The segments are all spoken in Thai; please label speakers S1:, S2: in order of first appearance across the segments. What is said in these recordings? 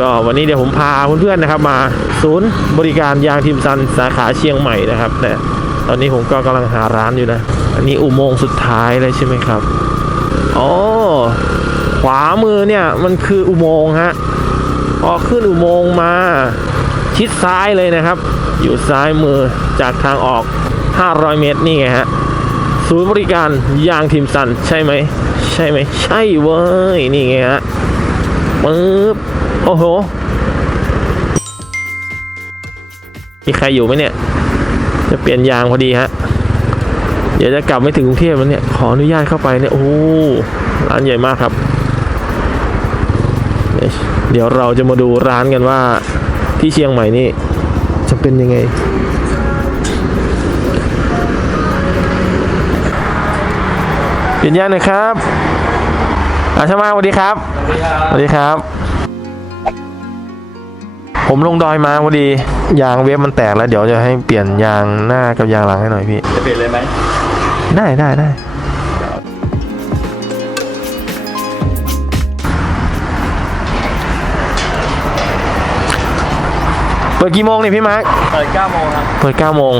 S1: ก็วันนี้เดี๋ยวผมพาเพื่อนๆนะครับ มาศูนย์บริการยางทิมซันสาขาเชียงใหม่นะครับแต่ตอนนี้ผมก็กำลังหาร้านอยู่นะ อันนี้อุโมงค์สุดท้ายเลยใช่ไหมครับอ๋อขวามือเนี่ยมันคืออุโมงค์ฮะพอขึ้นอุโมงค์มาชิดซ้ายเลยนะครับ อยู่ซ้ายมือจากทางออก 500 เมตรนี่ไงฮะศูนย์บริการยางทิมสันใช่ไหมใช่ไหมใช่เว้ยนี่ไงฮะปึ๊บ โอ้โห มีใครอยู่ไหมเนี่ย จะเปลี่ยนยางพอดีฮะ เดี๋ยวจะกลับไม่ถึงกรุงเทพแล้วเนี่ย ขออนุญาตเข้าไปเนี่ย โอ้โหร้านใหญ่มากครับ เดี๋ยวเราจะมาดูร้านกันว่าที่เชียงใหม่นี่ จะเป็นยังไงเปลี่ยนยางหน่อยครับอาชมาสวัสดีครับ สวัสดีครับ ผมลงดอยมาพอดียางเวฟมันแตกแล้วเดี๋ยวจะให้เปลี่ยนยางหน้ากับยางหลังให้หน่อยพี่
S2: จะเปลี่ยนเลยไหม
S1: ได้ได้ได้เปิดกี่โมงเนี่ยพี่มาร์ค
S2: เปิด9โมงครับ
S1: เปิด9โมง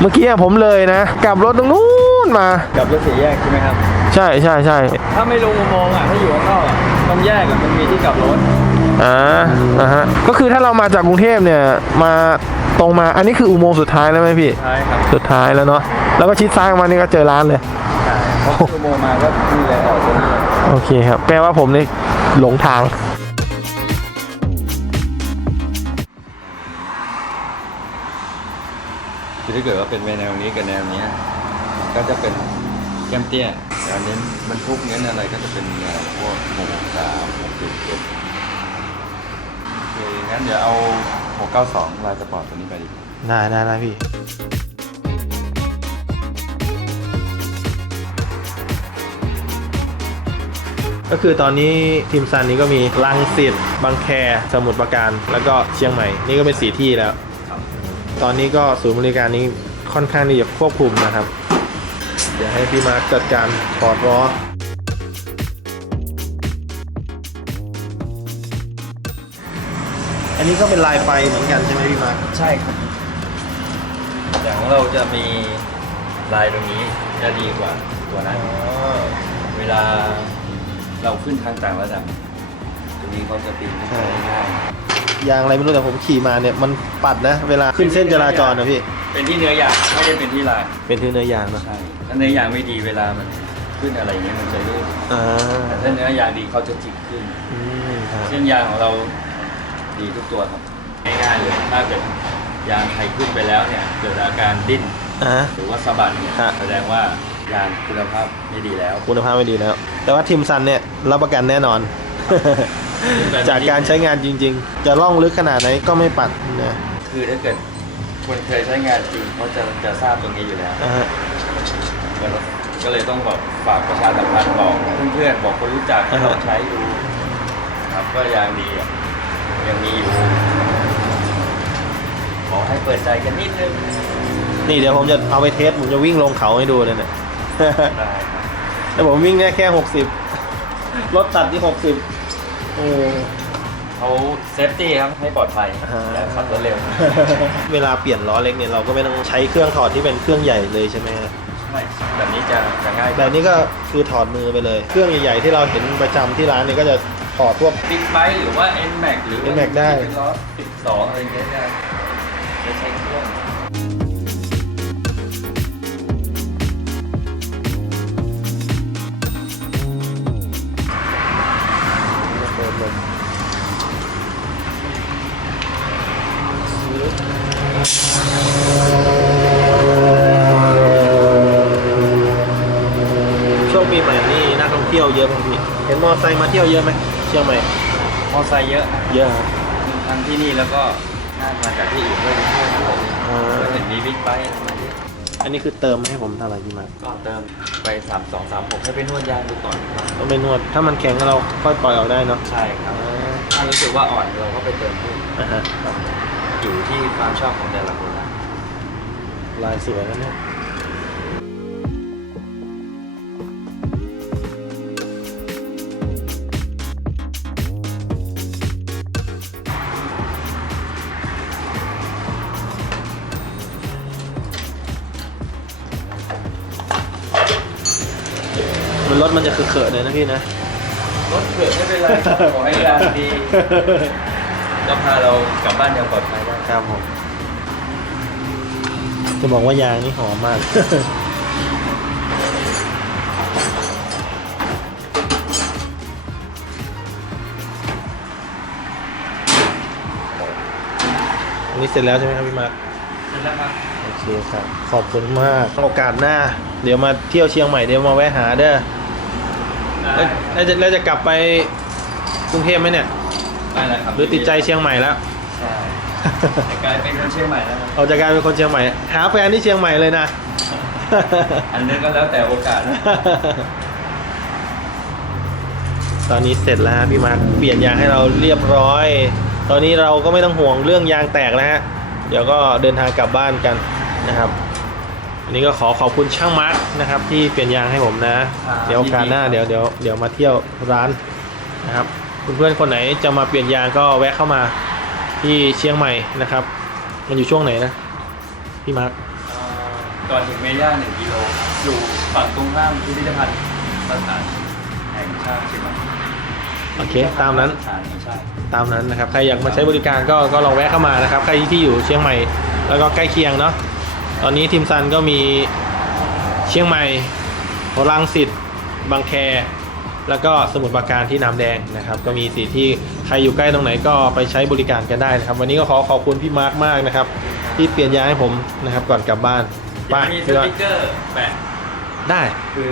S1: เมื่อกี้ผมเลยนะ กลับรถตรงนู้นมา
S2: กลับรถสี่แยกใช่ไหมครับ
S1: ใช่ใช่ใช่
S2: ถ้าไม่ลงอุโมงค์อะถ้าอยู่ข้างนอกอะตรงแยกอะมันมีที่กลับรถ
S1: อ่าอ่าฮะก็คือถ้าเรามาจากกรุงเทพเนี่ยมาตรงมาอันนี้คืออุโมงค์สุดท้ายแล้วไหมพี่
S2: ใช่ครับ
S1: สุดท้ายแล้วเนาะแล้วก็ชิดซ้ายออกมานี่ก็เจอร้านเลย
S2: ใช่พอขึ้นอุโมงค์มาก็มีเลยออกตรงนี้เลย
S1: โอเคครับ แปลว่าผมนี่หลงทาง
S2: คือถ้าเกิดว่าเป็นแนวนี้กับแนวเนี้ยก็จะเป็นแก้มเตี้ยแต่อันนี้มันทุกเงี้ยอะไรก็จะเป็นแนวพวกหกสามหกจุดเจ็ดโอ เคงั้นเดี๋ยวเอาหกเก้าสองลายสปอร์ตตัวนี้ไปดีกว่า
S1: ได้ได้ได้พี่ ก็คือตอนนี้ทีมซันนี้ก็มีลังสิตบางแค สมุทรปราการ แล้วก็เชียงใหม่ นี่ก็เป็นสีที่แล้ว ตอนนี้ก็ศูนย์บริการนี้ค่อนข้างที่จะควบคุมนะครับ เดี๋ยวให้พี่มาร์คจัดการถอดล้อ นนี้ก็เป็นลายไฟเหมือนกันใช่ไหมพี่มาร์ค
S2: ใช่ครับอย่างของเราจะมีลายตรงนี้จะดีกว่าตัวนั้น เวลาเราขึ้นทางต่างระดับตรงนี้เขาจะปีนขึ้นไปง่าย
S1: ยางอะไรไม่รู้แต่ผมขี่มาเนี่ยมันปัดนะ เวลาขึ้นเส้นจราจรนะพี่
S2: เป็นที่เนื้อยางไม่ได้เป็นที่ลาย
S1: เป็นที่เนื้อยางเนอะ
S2: ใช่ถ้าเนื้อยางไม่ดีเวลามันขึ้นอะไรเงี้ยมันจะลื่น
S1: อ่า
S2: แต่ถ้าเนื้อยางดีเขาจะจิกขึ้น
S1: อืมครับ
S2: เส้นยางของเรา ดีทุกตัวครับง่ายๆเลยถ้าเกิดยางใครขึ้นไปแล้วเนี่ยเกิดอาการดิ้น
S1: อ่า
S2: หรือว่าสะบัดเนี่ย
S1: ฮะ
S2: แสดงว่ายางคุณภาพไม่ดีแล้ว
S1: คุณภาพไม่ดีแล้ว แต่ว่าทีมซันเนี่ยรับประกันแน่นอนจากการใช้งานจริง ๆ จะล่องลึกขนาดไหนก็ไม่ปัดนะ
S2: คือถ้าเกิดคนเคยใช้งานจริงเขาจะจะทราบตรงนี้อยู่แล้ว
S1: อ่าฮะ
S2: ก็ก็เลยต้องบอกฝากประชาสัมพันธ์บอกเพื่อนๆบอกคนรู้จักให้ลองใช้ดูครับก็ยังดีอะ ยังมีอยู่ ขอให้เปิดใจกันนิดนึง
S1: นี่เดี๋ยวผมจะเอาไปเทสผมจะวิ่งลงเขาให้ดูเลยเนี่ย
S2: ได้ครับ
S1: แต่ผมวิ่งได้แค่หกสิบรถตัดที่หกสิบโอ้
S2: เขาเซฟตี้ครับให้ปลอดภัย
S1: อ่า
S2: อย่าขับรถเร็ว
S1: เวลาเปลี่ยนล้อเล็กเนี่ยเราก็ไม่ต้องใช้เครื่องถอดที่เป็นเครื่องใหญ่เลยใช่ไหมครับ
S2: ไม่แบบนี้จะจะง่าย
S1: แบบนี้ก็คือถอดมือไปเลย เครื่องใหญ่ๆที่เราเห็นประจำที่ร้านเนี่ยก็จะ ถอดพวก
S2: บิ๊กไบค์หรือว่า N Max หรือว่า
S1: N-Max ได้
S2: ที่เป็นล้อ12 อะไรเงี้ยได้ไม่ใช้เครื่อง
S1: ช่วงปีใหม่นี่นักท่องเที่ยวเยอะไหมพี่เห็นมอไซค์มาเที่ยวเยอะไหม เชียงใหม่
S2: มอไซค์เยอะ
S1: เยอะ
S2: ทั้งที่นี่แล้วก็น่ามาจากที่อื่นด้วยนะ
S1: อ่า
S2: ก็เห็นมีบิ๊กไบค์อะไรมาเยอะ
S1: อันนี้คือเติมให้ผมเท่าไหร่พี่มา
S2: ก็เติมไปสามสองสามหกให้ไปนวดยางดูก่อนครับ
S1: ต้องไปนวด ถ้ามันแข็งก็เราค่อยปล่อยออกได้เนาะ
S2: ใช่ครับ
S1: อ่า
S2: ถ้ารู้สึกว่าอ่อนเราก็ไปเติมขึ้น
S1: อ่าฮะ
S2: อยู่ที่ความชอบของแต่ละคนนะ
S1: ลายสวยนะเนี่ย ถมันจะเขอะๆเลยนะพี่นะ
S2: รถเกิดไม่เป็นไรขอให้ยางดีแล้วพาเรากลับบ้านอย่างปลอดภัยได้
S1: ครับผมจะบอกว่ายางนี่หอมมาก อันนี้เสร็จแล้วใช่ไหมครับพี่มาร์ค
S2: เสร็จแล้วครับ
S1: โอเคครับ ขอบคุณมาก โอกาสหน้า เดี๋ยวมาเที่ยวเชียงใหม่เดี๋ยวมาแวะหาเด้อ แล้วแล้วจะแล้วจะกลับไปกรุงเทพไหมเนี่ย
S2: ได้แล้วครับ
S1: หรือติดใจเชียงใหม่แล้ว
S2: ใช่แต่กลายเป็นคนเชียงใหม่แล้วครับ
S1: เอาจากการเป็นคนเชียงใหม่ หาแฟนที่เชียงใหม่เลยนะ
S2: อันนี้ก็แล้วแต่โอกาสนะ
S1: ตอนนี้เสร็จแล้วฮะพี่มาร์คเปลี่ยนยางให้เราเรียบร้อย ตอนนี้เราก็ไม่ต้องห่วงเรื่องยางแตกนะฮะ เดี๋ยวก็เดินทางกลับบ้านกันนะครับ อันนี้ก็ขอขอบคุณช่างมาร์คนะครับ ที่เปลี่ยนยางให้ผมนะเดี๋ยวโอกาสหน้าเดี๋ยวเดี๋ยวเดี๋ยวมาเที่ยวร้านนะครับเพื่อนๆคนไหนจะมาเปลี่ยนยางก็แวะเข้ามาที่เชียงใหม่นะครับ มันอยู่ช่วงไหนนะพี่มาร์ค
S2: เอ่อก่อนถึงเมย่าหนึ่งกิโลอยู่ฝั่งตรงข้ามพิพิธภัณฑ์สถานแห่งชาติเชียงใหม่
S1: โอเค ตามนั้น
S2: สถานแห่งชาติ
S1: ตามนั้นนะครับ ใครอยากมาใช้บริการก็ก็ลองแวะเข้ามานะครับ ใครที่อยู่เชียงใหม่ แล้วก็ใกล้เคียงเนาะ ตอนนี้ทีมซันก็มีเชียงใหม่รังสิตบางแค แล้วก็สมุทรปราการที่น้ำแดงนะครับ ก็มีสีที่ใครอยู่ใกล้ตรงไหนก็ไปใช้บริการกันได้นะครับ วันนี้ก็ขอขอบคุณพี่มาร์คมากนะครับ ที่เปลี่ยนยางให้ผมนะครับ ก่อนกลับบ้านไป
S2: มีส
S1: พี่ว่า
S2: ติ๊กเกอร์แปะ
S1: ได้
S2: คือ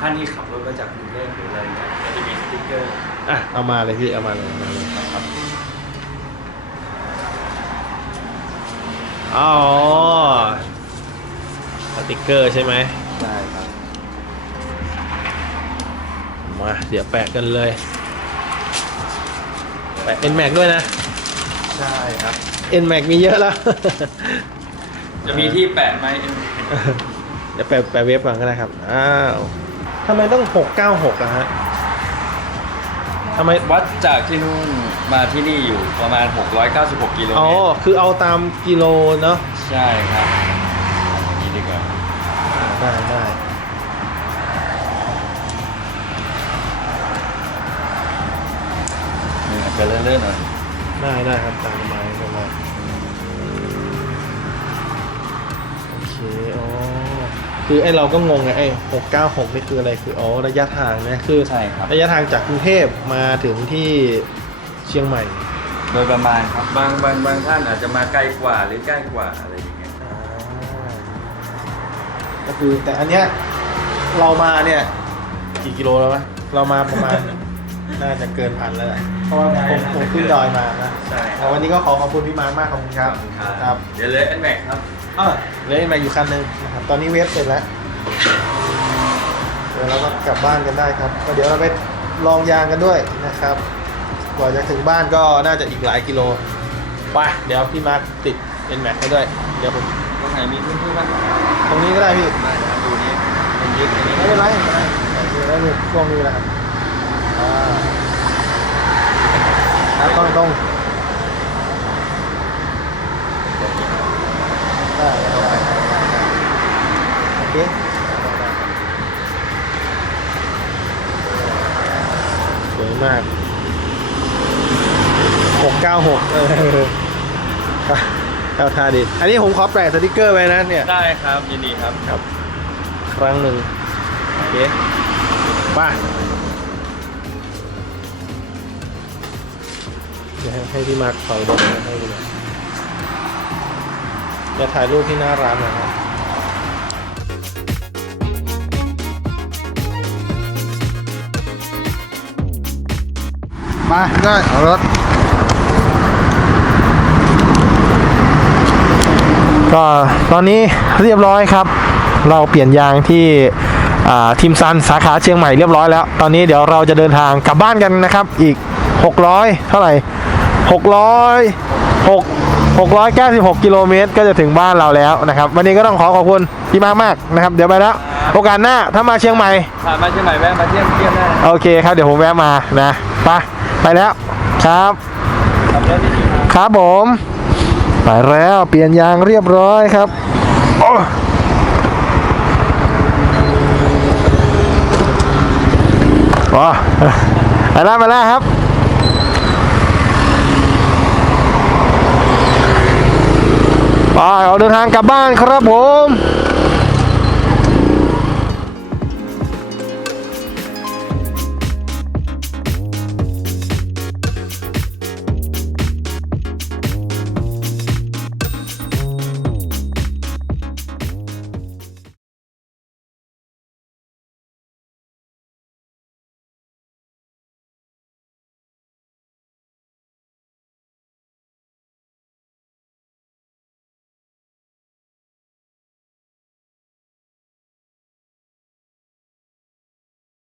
S2: ท่านที่ขับรถมาจากกรุงเทพหรืออะไรเงี้ยก็จะมีสติ๊กเกอร์
S1: อะเอามาเลยพี่เอามาเลยเอามาเลย
S2: นะครับ
S1: อ๋อ สติกเกอร์ใช่ไหม
S2: ได้ครับ
S1: มาเดี๋ยวแปะกันเลย แปะ N Max ด้วยนะ
S2: ใช่ครับ
S1: N Max มีเยอะแล้ว
S2: จะมีที่แปะไหม
S1: เดี๋ยวแปะแปะเว็บก่อนก็ได้ครับ อ้าวทำไมต้อง 696อะฮะทำไม
S2: วัดจากที่นู่นมาที่นี่อยู่ประมาณ 696 กิโล
S1: อ๋อ
S2: เมตร
S1: คือเอาตามกิโลเนาะ
S2: ใช่ครับ
S1: ได้ได้
S2: นี่อาจจะเลื่อนๆหน่อย
S1: ได้ได้ครับตามมาตามมาโอเคอ๋อคือไอเราก็งงไงไอ696นี่คืออะไรคืออ๋อระยะทางนะคือ
S2: ใช่ครับ
S1: ระยะทางจากกรุงเทพมาถึงที่เชียงใหม่
S2: โดยประมาณครับ บางบางบางท่านอาจจะมาไกลกว่าหรือใกล้กว่าอะไรอย่างเงี้ย
S1: คือ แต่อันเนี้ยเรามาเนี่ย กี่กิโลแล้ววะเรามาประมาณ น่าจะเกินพันแล้วแหละเพราะว่าผมผมขึ้นดอยมานะ
S2: ใช่ครั
S1: แต่วันนี้ก็ขอขอบคุณพี่มาร์คมากขอบคุณครับครับ
S2: เดี๋ยวเลยแอนแม็กครับ
S1: เออเหลยมาอยู่คันหนึ่งนะครับตอนนี้เวฟเสร็จแล้วเดี๋ยวเราก็กลับบ้านกันได้ครับก็เดี๋ยวเราไปลองยางกันด้วยนะครับกว่าจะถึงบ้านก็น่าจะอีกหลายกิโลไปเดี๋ยวพี่มาร์คติดเป็นแม็กให้ด้วย เดี๋ยวผม
S2: ตรง ไหนมีพื้นที่บ้าง
S1: ตรงนี้ก็ได้พี่
S2: ได้นะครับดูนี้มันยึดอันนี้
S1: ไม่เป็นไรไม่เป็นไรโอเคแล้วดูช่วงนี้นะครับอ่าครับต้องต้องได้ได้ได้ได้ได้โอเคสวยมากหกเก้าหกเออ เข้าท่าดี อันนี้ผมขอแปะสติกเกอร์ไว้นะเนี่ย
S2: ได้ครับยินดีครับ
S1: ครับ ครั้งหนึ่งโอเคไป้าเดี๋ยวให้ให้พี่มาร์คถอยรถให้ดูหน่อยจะถ่ายรูปที่หน้าร้านหนะครับมาได้เอารถ ก็ตอนนี้เรียบร้อยครับ เราเปลี่ยนยางที่อ่าทีมซันสาขาเชียงใหม่เรียบร้อยแล้ว ตอนนี้เดี๋ยวเราจะเดินทางกลับบ้านกันนะครับ อีก 600 เท่าไหร่ 600 6 696 กิโลเมตร ก็จะถึงบ้านเราแล้วนะครับ วันนี้ก็ต้องขอขอบคุณพี่มากมากๆนะครับ เดี๋ยวไปแล้ว โอกาสหน้าถ้ามาเชียงใหม่
S2: ผ่านมาเชียงใหม่แวะมาเที่ยวเที่ยวได้นะ
S1: โอเคครับเดี๋ยวผมแวะมานะไปไปแล้วครับ
S2: ขับรถดีๆครับ
S1: ครับผม ไปแล้วเปลี่ยนยางเรียบร้อยครับโอ้ว้าไปแล้วไปแล้วครับไปออกเดินทางกลับบ้านครับผม